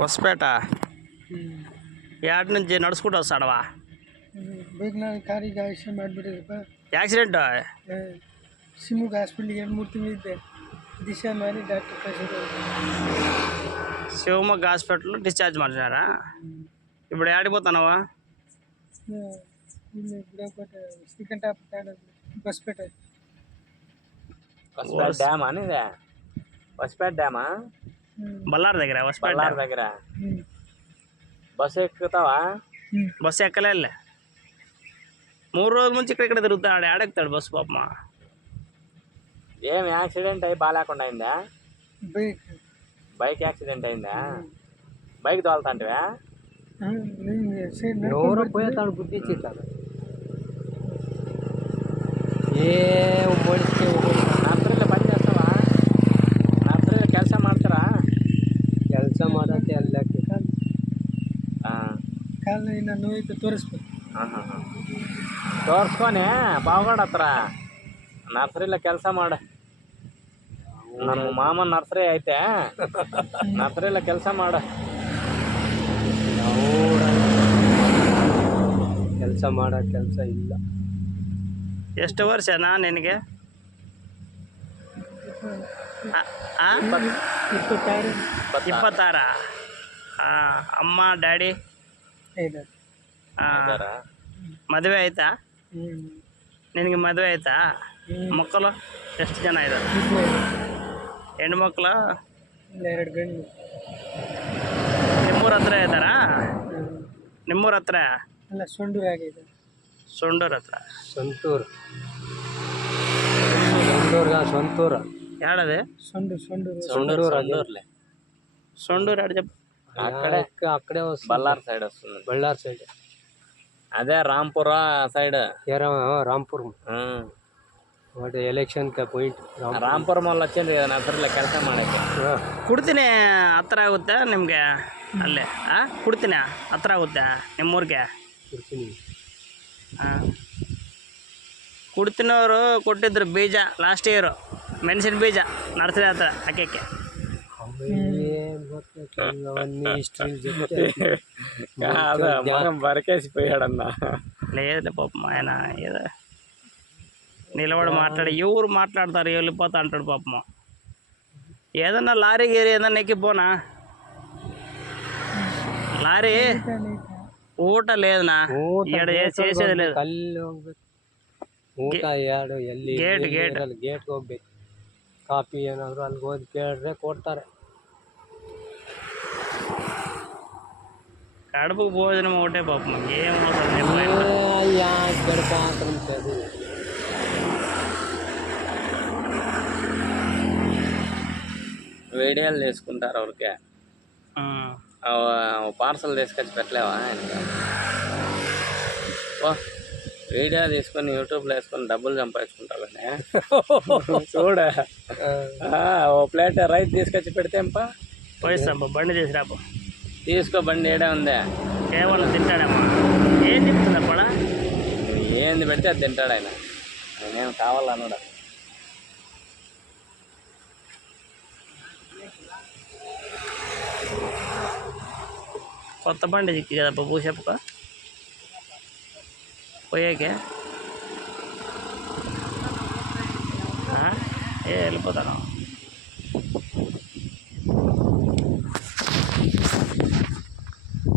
ಹೊಸಪೇಟ yard నుంచి ನಡ್ಸ್ಕೊಂಡು ವస్తాಡವಾ ಬೇಗನ ಕಾರಿಗೆ ಆಕ್ಸಿಡೆಂಟ್ ಮಾಡಿಬಿಟ್ಟಿರಪ್ಪ. ಆಕ್ಸಿಡೆಂಟ್ ಶಿವಮೊಗ್ಗ ಹಾಸ್ಪಿಟ್ಲಿಗೆ 2-3 ತಿಂಗಳಿದ್ದೆ. ದಿಶಾ ಮಾಡಿ ಡಾಕ್ಟರ್ ಕಳಿಸಿದ್ರು. ಶಿವಮೊಗ್ಗ హాస్పిటల్ డిశ్చార్జ్ ಮಾಡಿದಾರಾ? ఇప్పుడు యాడికి పోతానవా? ಇಲ್ಲಿ ಗುಡಕೋಟ ಶ್ರೀಕಂಠಪುರ ಹೊಸಪೇಟ. ಹೊಸಪೇಟ డ్యామ్ అనిదే. ಹೊಸಪೇಟ డ్యామా? బల్లార్ దగ్గర ಹೊಸಪేట బల్లార్ దగ్గర. బస్సు ఎక్కుతావా? బస్సు ఎక్కలే 3 రోజుల నుంచి ఇక్కడ తిరుగుతాడు. ఆడెక్కుతాడు బస్సు పాపమ. ఏం యాక్సిడెంట్ అయ్యి బాగాలేకుండా అయిందా? బైక్ యాక్సిడెంట్ అయిందా? బైక్ తోలుతాంటివా? ఎవరో పోయేతాడు బుద్ధి ఇచ్చేస్తాడు. ನರ್ಸರಿಲಿ ಪನಿ చేస్తావా? ನರ್ಸರಿಲಿ ಕೆಲಸ ಮಾಡ್ತಾರಾ? ಕೆಲಸ ಮಾಡೋಕ್ಕೆ ಎಲ್ಲಕ್ಕೆ ಕಾಲ ಇನ್ನು ನೋಯ್ತು ತೋರಿಸ್ಬೇಕು. ತೋರಿಸ್ಕೊನೆ ಪಾವಗಡ ಹತ್ರ ನರ್ಸರಿಲಿ ಕೆಲಸ ಮಾಡ. ನಮ್ಮ ಮಾಮನ ನರ್ಸರಿ ಐತೆ, ನರ್ಸರಿಲಿ ಕೆಲಸ ಮಾಡ. ಕೆಲಸ ಮಾಡೋ ಕೆಲಸ ಇಲ್ಲ. ಎಷ್ಟು ವರ್ಷನಾ ನಿನಗೆ? 26. ಅಮ್ಮ ಡ್ಯಾಡಿ ಮದುವೆ ಆಯ್ತಾ? ನಿನಗೆ ಮದುವೆ ಆಯ್ತಾ? ಮಕ್ಕಳು ಎಷ್ಟು ಜನ ಇದ್ದಾರೆ? ಹೆಣ್ಮಕ್ಳು 2 ಗಂಡು. ನಿಮ್ಮೂರ ಹತ್ರ ಇದ್ದಾರಾ? ನಿಮ್ಮೂರ ಹತ್ರ ಅಲ್ಲ, ಸೊಂಡೂರು ಆಗಿದೆ. ಸೊಂಡೂರು ಹತ್ರ ಸ್ವಂತೂರು ಯಾಡದೆ? సొండూరు ఆడ చెప్పు. అక్కడే బల్లార్ సైడ్ వస్తుంది. బళ్ళార్ సైడ్ అదే రాంపుర సైడ్. రాంపುರ ಒಟ್ಟು ಎಲೆಕ್ಷನ್ ಪಾಯಿಂಟ್ ರಾಂಪುರ ಮೊಲ್ಲ వచ్చింది కదా ನರ್ಸರಿಲಿ ಕೆಲಸ ಮಾಡಕ್ಕೆ. ಕುಡ್ತೀನಿ ಹತ್ರ ಆಗುತ್ತೆ ನಿಮಗೆ ಅಲ್ಲೇ? ಕುಡ್ತೀನಿ ಹತ್ರ ಆಗುತ್ತೆ ನಿಮ್ಮೂರಿಗೆ? ಕುಡ್ತಿನವರು ಕೊಟ್ಟಿದ್ರು ಬೀಜ ಲಾಸ್ಟ್ ಇಯರು, ಮೆಣಸಿನ ಬೀಜ ನರ್ಸರಿ ಹತ್ರ ಹಾಕಕ್ಕೆ. బరికేసిపోయాడన్నా. లేదు పాపం ఆయన ఏదో నిలబడి మాట్లాడి ఎవరు మాట్లాడతారు, వెళ్ళిపోతా అంటాడు పాపం. ఏదన్నా లారీ గీరి ఏదన్నా ఎక్కిపోనా? లారీ ಊಟ లేదనా? చేసేది లేదు. ಊಟ ಯಾರು ಎಲ್ಲಿ ಗೇಟ್ಗೆ ಹೋಗ್ಬೇಕು. ಕಾಫಿ ಏನಾದ್ರು ಅಲ್ಲಿಗೆ ಹೋಗಿ ಕೇಳಿದ್ರೆ ಕೊಡ್ತಾರೆ. కడుపుకు భోజనం ఒకటే పాపం, ఏం గడప అంటారు. వీడియోలు తీసుకుంటారు ఊరికే. పార్సల్ తీసుకొచ్చి పెట్టలేవా? వీడియో తీసుకొని యూట్యూబ్లో వేసుకొని డబ్బులు సంపాదించుకుంటారు. చూడ ఓ ప్లేట్ రైస్ తీసుకొచ్చి పెడితేంపా పోయిస్తాం. బండి చేసి రాపో. తీసుకో, బండి ఏడే ఉందే. కేవలం తింటాడమ్మా. ఏం తింటుందా పడ? ఏంది పెడితే అది తింటాడు ఆయన. నేనేం కావాలన్నాడు. కొత్త బండి చిక్కి కదా పూసెప్పుకో పోయాకే. వెళ్ళిపోతాను.